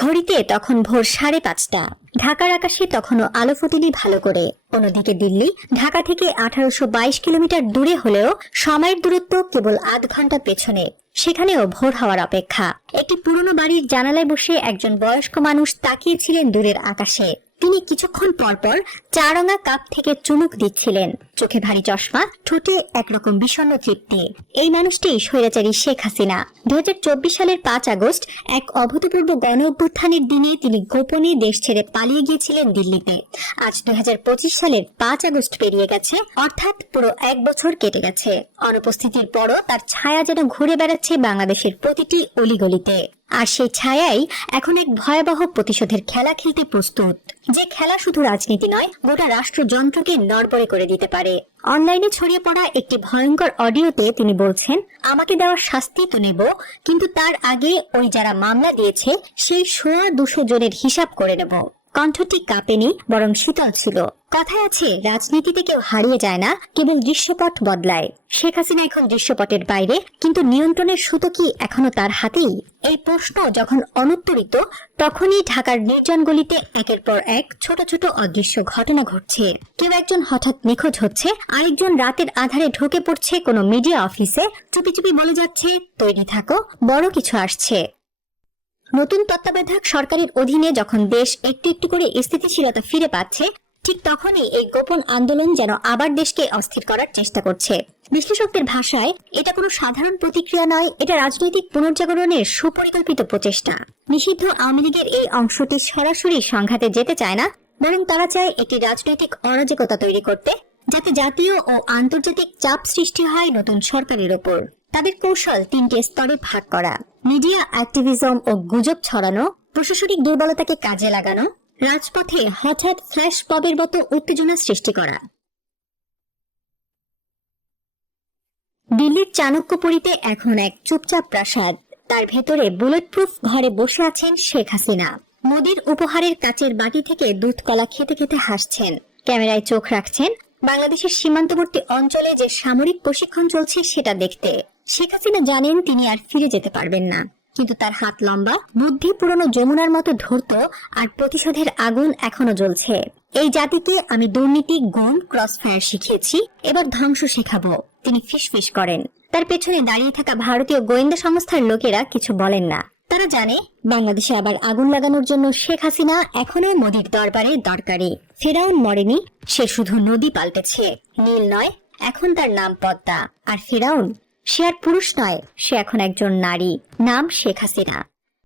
ঘড়িতে তখন ভোর 5:30। ঢাকার আকাশে তখনও আলো ফোটেনি ভালো করে। অন্যদিকে দিল্লি ঢাকা থেকে 1822 কিলোমিটার দূরে হলেও সময়ের দূরত্ব কেবল আধ ঘন্টা পেছনে। সেখানেও ভোর হওয়ার অপেক্ষা। একটি পুরনো বাড়ির জানালায় বসে একজন বয়স্ক মানুষ তাকিয়েছিলেন দূরের আকাশে। তিনি কিছুক্ষণ পরপর চা রঙা কাপ থেকে চুমুক দিচ্ছিলেন। চোখে ভারী চশমা, ঠোঁটে একরকম বিষণ্ণ তৃপ্তি। এই মানুষটি স্বৈরাচারী শেখ হাসিনা। 2024 সালের 5 আগস্ট এক অভূতপূর্ব গণ অভ্যুত্থানের দিনে তিনি গোপনে দেশ ছেড়ে পালিয়ে গিয়েছিলেন দিল্লিতে। আজ 2025 সালের 5 আগস্ট পেরিয়ে গেছে, অর্থাৎ পুরো 1 বছর কেটে গেছে। অনুপস্থিতির পরও তার ছায়া যেন ঘুরে বেড়াচ্ছে বাংলাদেশের প্রতিটি অলিগলিতে। আর সেই ছায়াই এখন এক ভয়াবহ প্রতিশোধের খেলা খেলতে প্রস্তুত, যে খেলা শুধু রাজনীতি নয়, গোটা রাষ্ট্রযন্ত্রকে নড়বড়ে করে দিতে পারে। অনলাইনে ছড়িয়ে পড়া একটি ভয়ঙ্কর অডিওতে তিনি বলছেন, আমাকে দেওয়া শাস্তি তো নেব, কিন্তু তার আগে ওই যারা মামলা দিয়েছে সেই 200 জনের হিসাব করে নেব। কণ্ঠটি কাঁপেনি, বরং শীতল ছিল। কথায় আছে, রাজনীতিতে কেউ হারিয়ে যায় না, কেবল দৃশ্যপট বদলায়। শেখ হাসিনা এখন দৃশ্যপটের বাইরে, কিন্তু নিয়ন্ত্রণের সুতো কি এখনো তার হাতেই? এই প্রশ্ন যখন অনুত্তরিত, তখনই ঢাকার নির্জন গলিতে একের পর এক ছোট ছোট অদৃশ্য ঘটনা ঘটছে। কেউ একজন হঠাৎ নিখোঁজ হচ্ছে, আরেকজন রাতের আধারে ঢুকে পড়ছে কোনো মিডিয়া অফিসে, চুপি চুপি বলে যাচ্ছে, তৈরি থাকো, বড় কিছু আসছে। নতুন তত্ত্বাবধায়ক সরকারের অধীনে যখন দেশ একটু একটু করে স্থিতিশীলতা ফিরে পাচ্ছে, ঠিক তখনই এই গোপন আন্দোলন যেন আবার দেশকে অস্থির করার চেষ্টা করছে। বিশ্লেষকদের ভাষায় এটা কোনো সাধারণ প্রতিক্রিয়া নয়, এটা রাজনৈতিক পুনর্জাগরণের সুপরিকল্পিত প্রচেষ্টা। নিষিদ্ধ আওয়ামী লীগের এই অংশটি সরাসরি সংঘাতে যেতে চায় না, বরং তারা চায় একটি রাজনৈতিক অরাজকতা তৈরি করতে, যাতে জাতীয় ও আন্তর্জাতিক চাপ সৃষ্টি হয় নতুন সরকারের ওপর। তাদের কৌশল 3টে স্তরে ভাগ করা: মিডিয়া অ্যাক্টিভিজম ও গুজব ছড়ানো, প্রশাসনিক দুর্বলতাকে কাজে লাগানো, রাজপথে হঠাৎ ফ্ল্যাশ মবের মতো উত্তেজনা সৃষ্টি করা। দিল্লির চাণক্যপুরীতে এখন এক চুপচাপ প্রাসাদ, তার ভেতরে বুলেট প্রুফ ঘরে বসে আছেন শেখ হাসিনা। মোদির উপহারের কাচের বাটি থেকে দুধ কলা খেতে খেতে হাসছেন, ক্যামেরায় চোখ রাখছেন। বাংলাদেশের সীমান্তবর্তী অঞ্চলে যে সামরিক প্রশিক্ষণ চলছে সেটা দেখতে। শেখ হাসিনা জানেন তিনি আর ফিরে যেতে পারবেন না, কিন্তু তার হাত লম্বা, বুদ্ধি পুরনো যমুনার মতো ধূর্ত, আর প্রতিশোধের আগুন এখনো জ্বলছে। এই জাতিকে আমি দুর্নীতি, গুম, ক্রসফায়ার শিখিয়েছি, এবার ধ্বংস শেখাবো, তিনি ফিসফিস করেন। তার পেছনে দাঁড়িয়ে থাকা ভারতীয় গোয়েন্দা সংস্থার লোকেরা কিছু বলেন না। তারা জানে বাংলাদেশে আবার আগুন লাগানোর জন্য শেখ হাসিনা এখনো মোদির দরবারে দরকারি। ফেরাউন মরেনি, সে শুধু নদী পাল্টেছে। নীল নয়, এখন তার নাম পদ্মা। আর ফেরাউন, সে আর পুরুষ নয়, সে এখন একজন নারী, নাম শেখ হাসিনা।